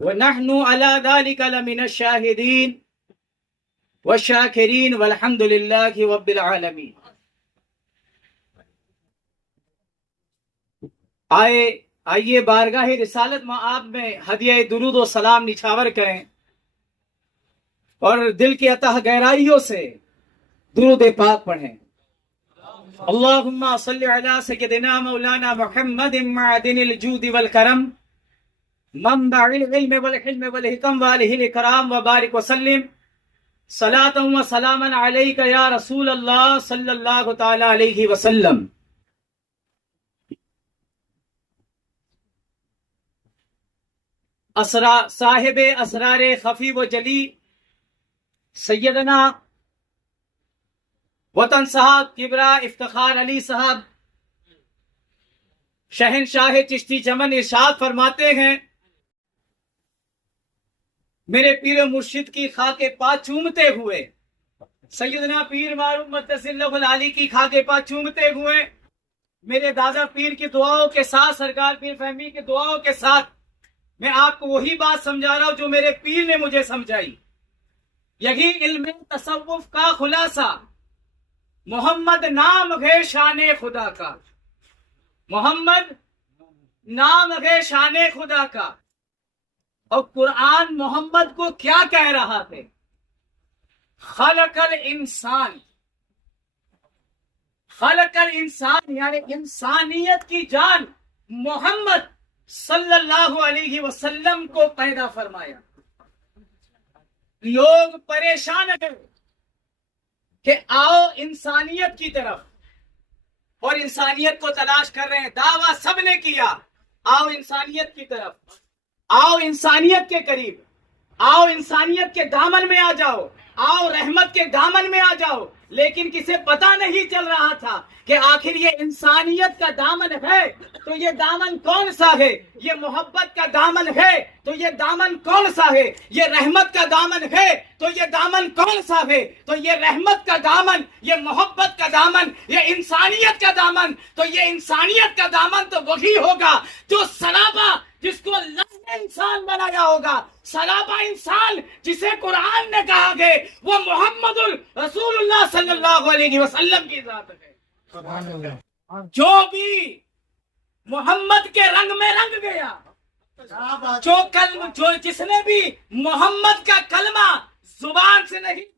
وَنَحْنُ عَلَى ذَلِكَ لَمِنَ الشَّاهِدِينَ وَالشَّاكِرِينَ وَالْحَمْدُ لِلَّهِ رَبِّ الْعَالَمِينَ۔ آئیے بارگاہ رسالت مآب میں ہدیہ درود و سلام نچھاور کریں اور دل کی اتہ گہرائیوں سے درود پاک پڑھیں۔ اللہم صلی علی سیدنا مولانا محمد معدن الجود والکرم منبع العلم والحلم والحکم والہ الاکرام وبارک وسلم صلاۃ و سلاما علیک یا رسول اللہ صلی اللہ تعالی علیہ وسلم۔ صاحب اسرار خفی و جلی سیدنا وطن صاحب کبرا افتخار علی صاحب شہنشاہ چشتی چمن ارشاد فرماتے ہیں، میرے پیر مرشد کی خاک پا چومتے ہوئے، سیدنا پیر معروف مقدس اللہ العالی کی خاک پا چومتے ہوئے، میرے دادا پیر کی دعاؤں کے ساتھ، سرکار پیر فہمی کی دعاؤں کے ساتھ میں آپ کو وہی بات سمجھا رہا ہوں جو میرے پیر نے مجھے سمجھائی۔ یہی علم تصوف کا خلاصہ، محمد نام ہے شان خدا کا، محمد نام ہے شان خدا کا۔ اور قرآن محمد کو کیا کہہ رہا ہے؟ خلق الانسان، خلق الانسان یعنی انسانیت کی جان محمد صلی اللہ علیہ وسلم کو پیدا فرمایا۔ لوگ پریشان ہیں کہ آؤ انسانیت کی طرف، اور انسانیت کو تلاش کر رہے ہیں، دعویٰ سب نے کیا آؤ انسانیت کی طرف، آؤ انسانیت کے قریب، آؤ انسانیت کے دامن میں آ جاؤ، آؤ رحمت کے دامن میں آ جاؤ، لیکن کسے پتا نہیں چل رہا تھا کہ آخر یہ انسانیت کا دامن ہے تو یہ دامن کون سا ہے؟ یہ محبت کا دامن ہے تو یہ دامن کون سا ہے؟ یہ رحمت کا دامن ہے تو یہ دامن کون سا ہے؟ تو یہ رحمت کا دامن، یہ محبت کا دامن، یہ انسانیت کا دامن، تو یہ انسانیت کا دامن تو وہی ہوگا جو سراپا، جس کو اللہ نے انسان بنایا ہوگا، سراپا انسان جسے قرآن نے کہا کہ وہ محمد رسول اللہ صلی اللہ علیہ وسلم کی ذات ہے۔ جو بھی محمد کے رنگ میں رنگ گیا، جو جس نے بھی محمد کا کلمہ زبان سے نہیں،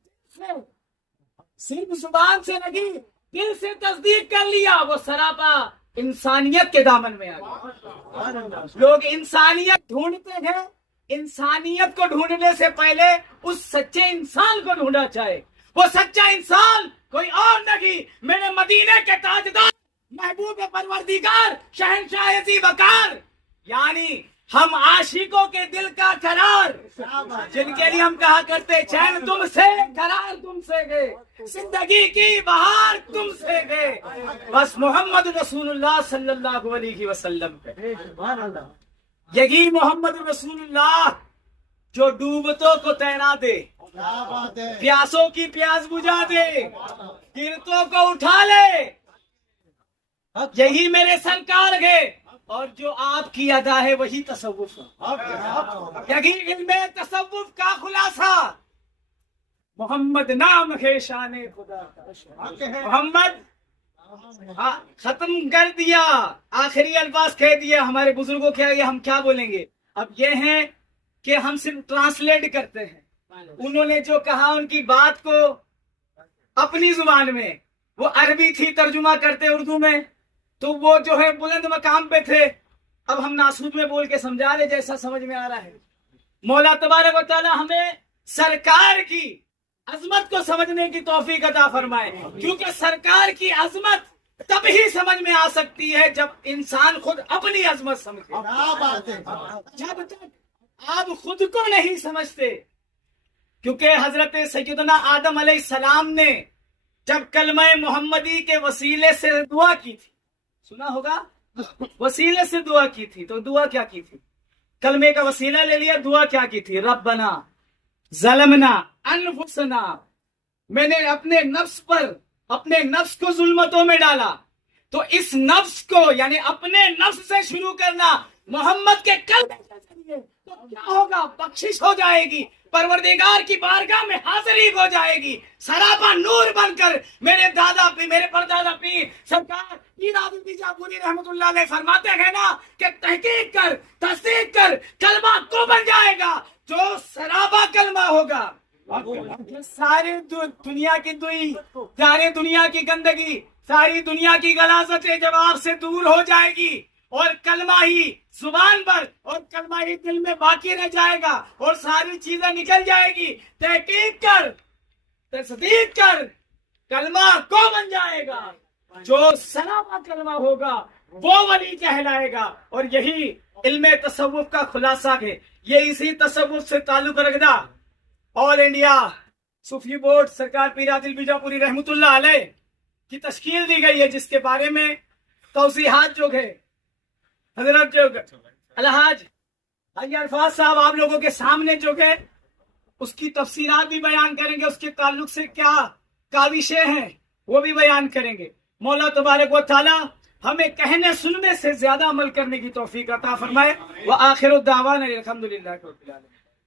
صرف زبان سے نہیں دل سے تصدیق کر لیا، وہ سراپا انسانیت کے دامن میں آ گیا۔ لوگ انسانیت ڈھونڈتے ہیں، انسانیت کو ڈھونڈنے سے پہلے اس سچے انسان کو ڈھونڈنا چاہے۔ وہ سچا انسان کوئی اور نہیں، میرے مدینے کے تاجدار محبوب پروردگار شہنشاہ ذی وقار، یعنی ہم عاشقوں کے دل کا قرار، جن کے لیے ہم کہا کرتے چین تم سے، قرار تم سے گئے، زندگی کی بہار تم سے گئے، بس محمد رسول اللہ صلی اللہ علیہ وسلم پہ۔ یہی محمد رسول اللہ جو ڈوبتوں کو تیرا دے، پیاسوں کی پیاس بجھا دے، گرتوں کو اٹھا لے، یہی میرے سرکار ہے۔ اور جو آپ کی ادا ہے وہی تصوف ہے، یہی علم تصوف کا خلاصہ، محمد نام ہے شان خدا کا۔ محمد ختم کر دیا، آخری الفاظ کہہ دیا، ہمارے بزرگوں کے آگے ہم کیا بولیں گے؟ اب یہ ہے کہ ہم صرف ٹرانسلیٹ کرتے ہیں، انہوں نے جو کہا ان کی بات کو اپنی زبان میں، وہ عربی تھی، ترجمہ کرتے اردو میں، تو وہ جو ہے بلند مقام پہ تھے، اب ہم ناسوت میں بول کے سمجھا لے جیسا سمجھ میں آ رہا ہے۔ مولا تبارک و تعالی ہمیں سرکار کی عظمت کو سمجھنے کی توفیق عطا فرمائے، کیونکہ سرکار کی عظمت تب ہی سمجھ میں آ سکتی ہے جب انسان خود اپنی عظمت سمجھے۔ جب تک آپ خود کو نہیں سمجھتے، کیونکہ حضرت سیدنا آدم علیہ السلام نے جب کلمہ محمدی کے وسیلے سے دعا کی تھی، سنا ہوگا، وسیلے سے دعا کی تھی، تو دعا کیا کی تھی؟ کلمے کا وسیلہ لے لیا، دعا کیا کی تھی؟ ربنا ظلمنا انفسنا، میں نے اپنے نفس پر، اپنے نفس کو ظلمتوں میں ڈالا، تو اس نفس کو یعنی اپنے نفس سے شروع کرنا محمد کے کلمے سے ذریعے، تو کیا ہوگا؟ بخشش ہو جائے گی، پروردگار کی بارگاہ میں حاضری ہو جائے گی، سراپا نور بن کر میرے دادا پیر، میرے پردادا پیر سرکار پیر عادل بیجا پوری رحمت اللہ علیہ فرماتے ہیں نا کہ تحقیق کر، تصدیق کر، کلمہ کو بن جائے گا جو سراپا کلمہ ہوگا۔ ساری دنیا کی دوئی، ساری دنیا کی گندگی، ساری دنیا کی غلاظتیں جب آپ سے دور ہو جائے گی اور کلمہ ہی زبان پر اور کلمہ ہی دل میں باقی رہ جائے گا اور ساری چیزیں نکل جائے گی، تحقیق کر، تصدیق کر، کلمہ کو بن جائے گا، جو سراپا کلمہ ہوگا وہ ولی کہلائے گا۔ اور یہی علم تصوف کا خلاصہ ہے، یہ اسی تصوف سے تعلق رکھتا آل انڈیا صوفی بورڈ سرکار پیر عادل بیجا پوری رحمت اللہ علیہ کی تشکیل دی گئی ہے، جس کے بارے میں توضیحات جو ہے حضرت جو الحاج حاجی عرفات صاحب آپ لوگوں کے سامنے جو ہے اس کی تفسیرات بھی بیان کریں گے، اس کے تعلق سے کیا کاوشیں ہیں وہ بھی بیان کریں گے۔ مولا تبارک و تعالی ہمیں کہنے سننے سے زیادہ عمل کرنے کی توفیق عطا فرمائے۔ وآخر الدعوانا الحمدللہ رب العالمین۔